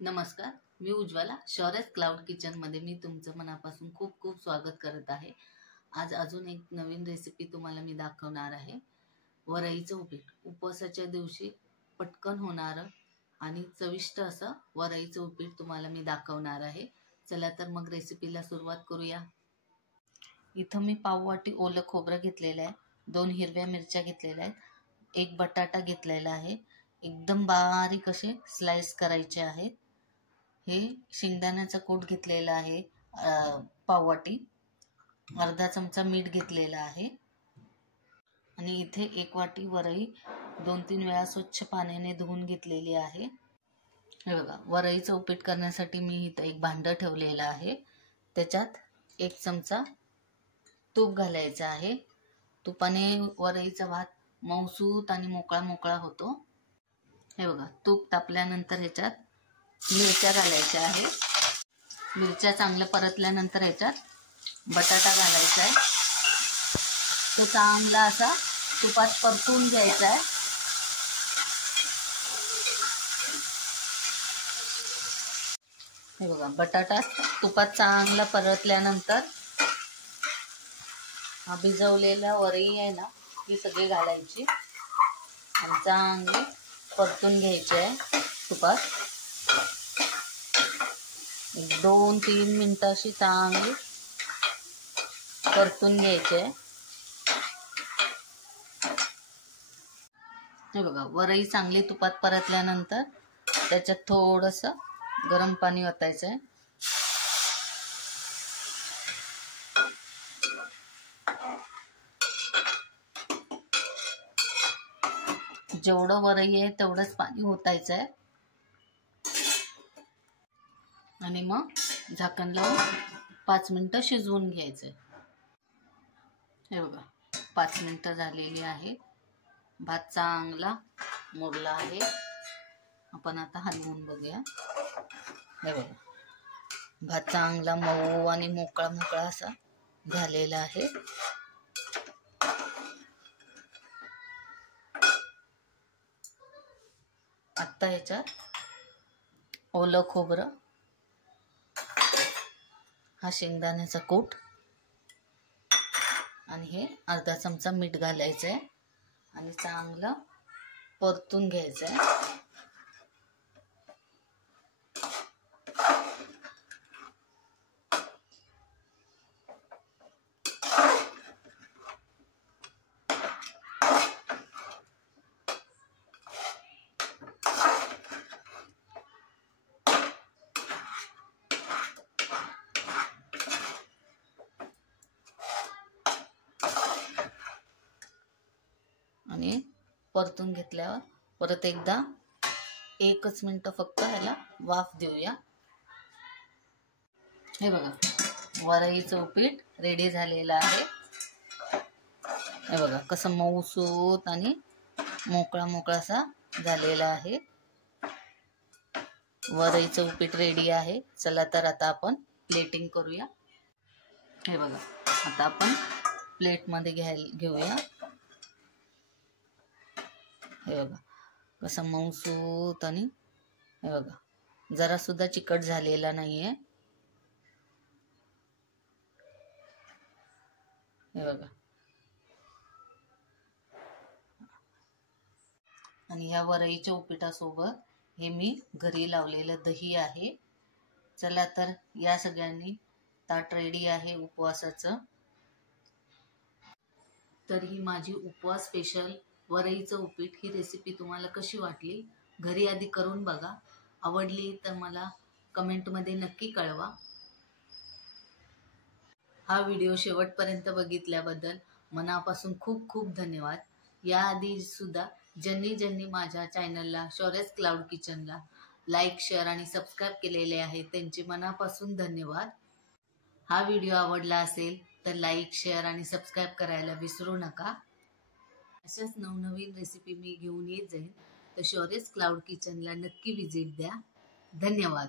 नमस्कार, मी Ujjwala शौर्यस cloud kitchen मध्ये मी तुमचं मनापासून खूप खूप स्वागत करत आहे। आज अजून एक नवीन रेसिपी तुम्हाला मी दाखवणार आहे। वरईचं उपीट उपवासाच्या दिवशी पटकन होणारं आणि चविष्ट असं वरईचं उपीट तुम्हाला मी दाखवणार आहे। चला तर मग रेसिपीला सुरुवात करूया। इथं मी पाव वाटी ओलं खोबरं घेतलेलं आहे, 2 हिरव्या मिरच्या घेतलेल्या आहेत, 1 बटाटा घेतलेला आहे, एकदम बारीक असे स्लाइस करायचे आहेत। हे शेंगदाण्याचा कूट घेतलेला आहे, पाव वाटी, अर्धा चमचा मीठ घेतलेला आहे आणि इथे 1 वाटी वरई 2-3 वेळा स्वच्छ पाण्याने धुवून घेतलेली आहे। हे बघा, वरईचं उपीट करण्यासाठी मी इथं एक भांडं ठेवलेलं आहे, त्याच्यात 1 चमचा तूप घालायचं आहे। तुपाने वरईचा भात मऊसूत आणि मोकळा मोकळा होतो। हे बघा, तूप तापल्यानंतर ह्याच्यात मिरच्या घालायच्या आहे। मिरच्या चांगल्या परतल्यानंतर ह्याच्यात बटाटा घालायचा आहे, तो चांगला असा तुपात परतून घ्यायचा आहे। हे बघा, बटाटा तुपात चांगला परतल्यानंतर हा भिजवलेला वरई आहे ना, ती सगळी घालायची आणि चांगली परतून घ्यायची आहे तुपात। 2-3 मिनिटं अशी चांगली परतून घ्यायचे। हे बघा, वरई चांगली तुपात परतल्यानंतर त्याच्यात थोडंसं गरम पाणी ओतायचं आहे। जेवढं वरई आहे तेवढंच पाणी ओतायचं आहे आणि मग झाकण लावून 5 मिनिटं शिजवून घ्यायचं आहे। हे बघा, 5 मिनिटं झालेली आहे, भात चांगला मुरला आहे। आपण आता हलवून बघूया। हे बघा, भात चांगला मऊ आणि मोकळा मोकळा असा झालेला आहे। आता ह्याच्यात ओलं खोबरं, हा शेंगदाण्याचा कूट आणि हे अर्धा चमचा मीठ घालायचं आहे आणि चांगलं परतून घ्यायचं आहे। आणि परतून घेतल्यावर परत एकदा 1 मिनिट फक्त ह्याला वाफ देऊया। हे बघा, वरईचं उपीट रेडी झालेलं आहे। हे बघा, कसं मऊसूत आणि मोकळा मोकळा असा झालेला आहे। वरईचं उपीट रेडी आहे। चला तर आता आपण प्लेटिंग करूया। हे बघा, आता आपण प्लेटमध्ये घेऊया। हे बघा, कसं मऊसूत आणि हे बघा, जरा सुद्धा चिकट झालेला नाहीये। हे बघा, आणि ह्या वरईच्या उपीटासोबत हे मी घरी लावलेलं दही आहे। चला तर या सगळ्यांनी ताट रेडी आहे उपवासाचं। तर ही माझी उपवास स्पेशल वरईचं उपीट ही रेसिपी तुम्हाला कशी वाटली घरी आधी करून बघा। आवडली तर मला कमेंटमध्ये नक्की कळवा। हा व्हिडिओ शेवटपर्यंत बघितल्याबद्दल मनापासून खूप खूप धन्यवाद। याआधी सुद्धा ज्यांनी माझ्या चॅनलला शौर्यस क्लाउड किचनला लाईक, शेअर आणि सबस्क्राईब केलेले आहे त्यांचे मनापासून धन्यवाद। हा व्हिडिओ आवडला असेल तर लाईक, शेअर आणि सबस्क्राईब करायला विसरू नका। अशाच नवनवीन रेसिपी मी घेऊन येत जाईन, तर शौर्यस क्लाउड किचनला नक्की व्हिजिट द्या। धन्यवाद।